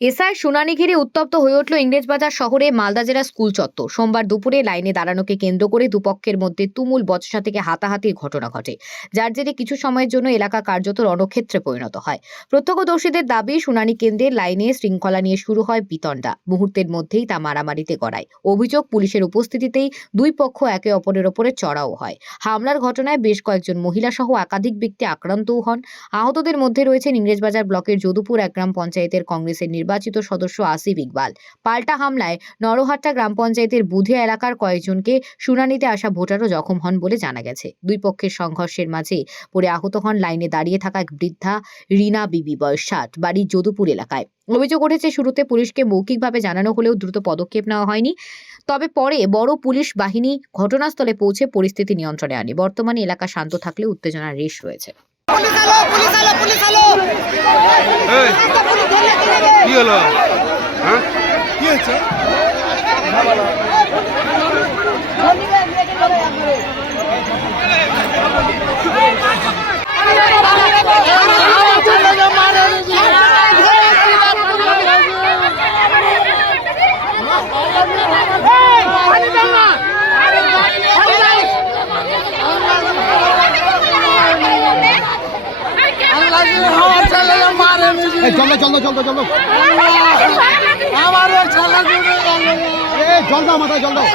SI শুনানি ঘিরে উত্তপ্ত হয়ে উঠল ইংরেজবাজার শহরে মালদা জেলা স্কুল চত্বর। সোমবার দুপুরে লাইনে দাঁড়ানোকে কেন্দ্র করে দুপক্ষের মধ্যে তুমুল বচসা থেকে হাতাহাতির ঘটনা ঘটে, যার জেরে কিছু সময়ের জন্য এলাকা কার্যত রণক্ষেত্রে পরিণত হয়। প্রত্যক্ষদর্শীদের দাবি, শুনানি কেন্দ্রের লাইনে শৃঙ্খলা নিয়ে শুরু হয় বিতণ্ডা। মুহূর্তের মধ্যেই তা মারামারিতে গড়ায়। অভিযোগ, পুলিশের উপস্থিতিতেই দুই পক্ষ একে অপরের ওপরে চড়াও হয়। হামলার ঘটনায় বেশ কয়েকজন মহিলা সহ একাধিক ব্যক্তি আক্রান্তও হন। আহতদের মধ্যে রয়েছেন ইংরেজবাজার ব্লকের যদুপুর এক গ্রাম পঞ্চায়েতের কংগ্রেসের নির্বাচিত সদস্য আসিফ ইকবাল। পাল্টা হামলায় নরহাট্টা গ্রাম পঞ্চায়েতের বুধে এলাকার কয়েকজনকে শুনানিতে আসা ভোটারও জখম হন বলে জানা গেছে। দুই পক্ষের সংঘর্ষের মাঝে পড়ে আহত হন লাইনে দাঁড়িয়ে থাকা এক বৃদ্ধা রিনা বিবি, বয়স ষাট, বাড়ি যদুপুর এলাকায়। অভিযোগ উঠেছে, শুরুতে পুলিশকে মৌখিকভাবে জানানো হলেও দ্রুত পদক্ষেপ নেওয়া হয়নি। তবে পরে বড় পুলিশ বাহিনী ঘটনাস্থলে পৌঁছে পরিস্থিতি নিয়ন্ত্রণে আনে। বর্তমানে এলাকা শান্ত থাকলে উত্তেজনার রেশ রয়েছে। পুলিশ আলো পুলিশ আলো পুলিশ আলো। এই, কি হলো? হ্যাঁ? কি হয়েছে? এই জল দাও জল দাও জল দাও আমার জল দাও মাথায় জল দাও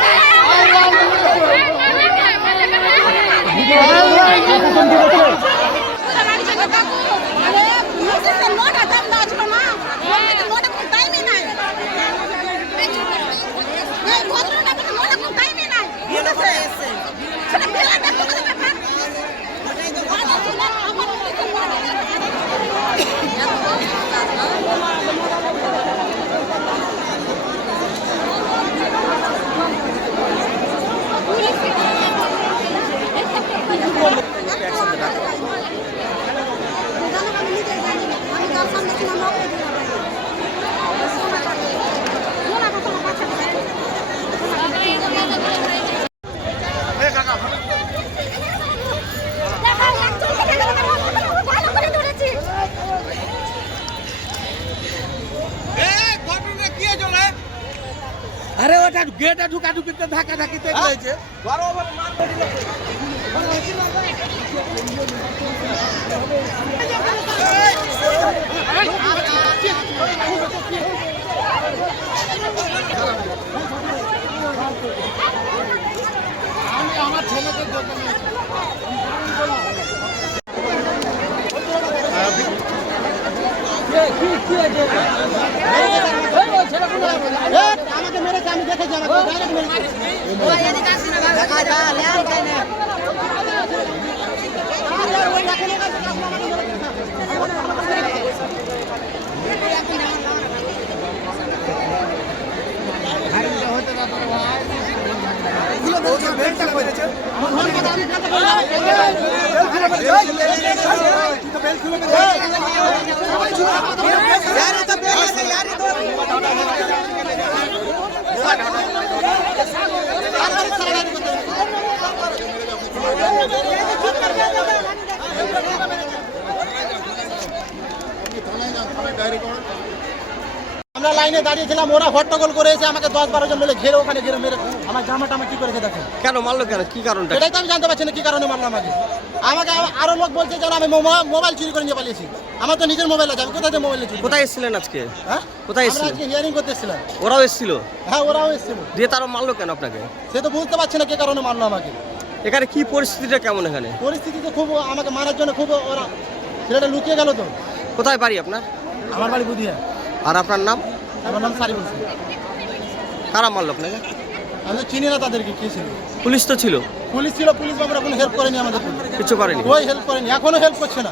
আরে ওটা গেটে ঢুকা ঢুকিতে ধাক্কা ধাকিতে হয়েছে আমি আমার ছেলেকে দোকানে আমাকে মেরেছে ডাইরেক্ট মেরেছে আমরা লাইনে দাঁড়িয়েছিলাম ওরা হট্টগোল করেছে আমাকে দশ বারো জন মিলে ঘেরে ওখানে ঘেরে মেরে আমার জামাটা আমার কি করেছে দেখেন। কেন মারলো কেন? কি কারণটা? এটাই তো আমি জানতে পারছি না কি কারণে মারলাম আমাকে। আমাকে আরও লোক বলছে যেন আমি মোবাইল চুরি করে নিয়ে পালিয়েছি। আমার তো নিজের মোবাইল আছে আমি কোথায় মোবাইল চুরি কোথায় এসেছিলেন আজকে? হ্যাঁ? কোথায় এসেছিলেন? আজকে হিয়ারিং করতে এসেছিলাম। ওরাও এসেছিল? হ্যাঁ ওরাও এসেছিল। দিয়ে তারা মারলো কেন আপনাকে? সে তো বুঝতে পারছে না কে কারণে মারলো আমাকে। এখানে কি পরিস্থিতিটা কেমন এখানে? পরিস্থিতি তো খুব আমাকে মারার জন্য খুব ওরা ছেলেটা লুকিয়ে গেল তো। কোথায় বাড়ি আপনার? আমার বাড়ি বুধিয়া। আর আপনার নাম? আমার নাম সারি বলছি কারা মারলো আপনাকে? আমি চিনি না তাদেরকে কে ছিল? পুলিশ তো ছিল। পুলিশ ছিল পুলিশ বাবুরা কোনো হেল্প করেনি আমাদের কিছু করেনি। ওই হেল্প করেনি এখনও হেল্প করছে না।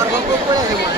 আর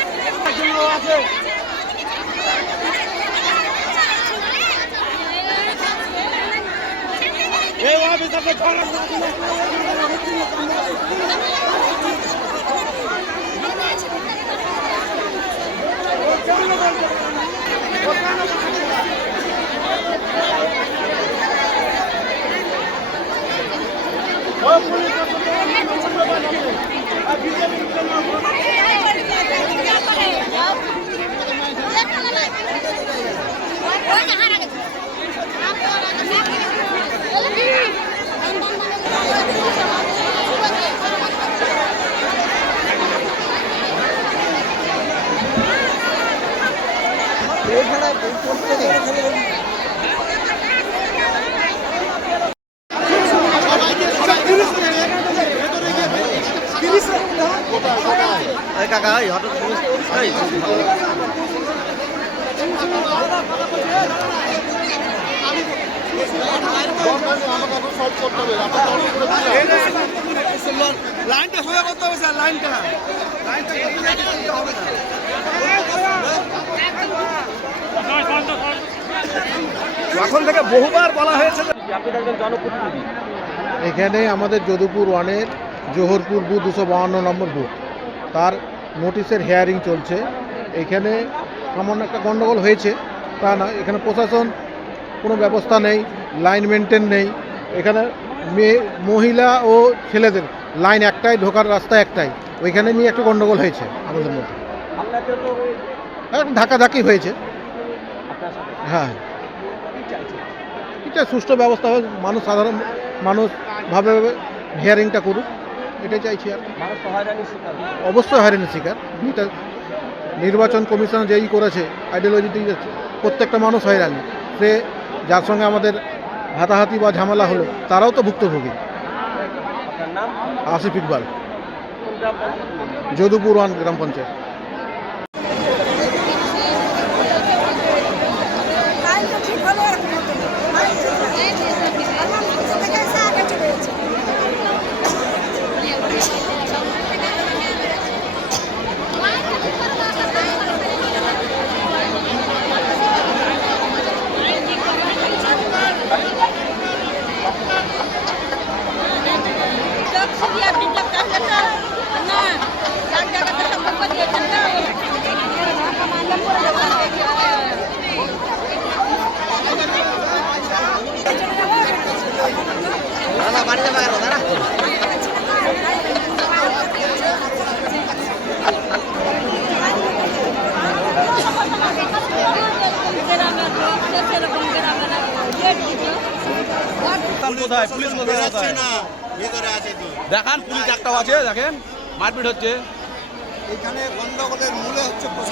কেন কেন বলছে না? তার জন্য ও আছে এই অফিসারকে ছড়া এই কাকা হঠাৎ লাইনটা সোজা করতে হবে স্যার লাইনটা লাইনটা হবে এখন থেকে বহুবার বলা হয়েছে এখানে আমাদের যদুপুর ওয়ানের জোহরপুর বুথ দুশো বাহান্ন নম্বর বুথ। তার নোটিশের হেয়ারিং চলছে। এখানে সামান্য একটা গণ্ডগোল হয়েছে, তা না, এখানে প্রশাসন কোনো ব্যবস্থা নেই লাইন মেনটেন নেই। এখানে মেয়ে, মহিলা ও ছেলেদের লাইন একটাই, ঢোকার রাস্তা একটাই। ওইখানে নিয়ে একটু গণ্ডগোল হয়েছে আমাদের মধ্যে। আপনাকে তো হয়েছে। হ্যাঁ। এটা সুষ্ঠু ব্যবস্থা হবে মানুষ সাধারণ, মানুষ ভাবে ভাবে হিয়ারিংটা করুক। এটাই চাইছি আর মানুষ হয়রানির শিকার। অবশ্যই হয়রানি শিকার। এটা নির্বাচন কমিশন যেই করেছে আইডিওলজি দিয়ে প্রত্যেকটা মানুষ হয়রানি। সে যার সঙ্গে আমাদের হাতাহাতি বা ঝামেলা হলো তারাও তো ভুক্তভোগী। আসিফ ইকবাল? যদুপুর ওয়ান গ্রাম পঞ্চায়েত লাইনটা ঠিক হলো এরকম হতো না। লাইন ঠিক আছে। আমার মধ্যে থেকে এসে আগে চলে গেছে। কোথায়? পুলিশ কোথায়? দেখান পুলিশ একটাও আছে দেখেন মারপিট হচ্ছে। এখানে গন্ডগোলের মূলে হচ্ছে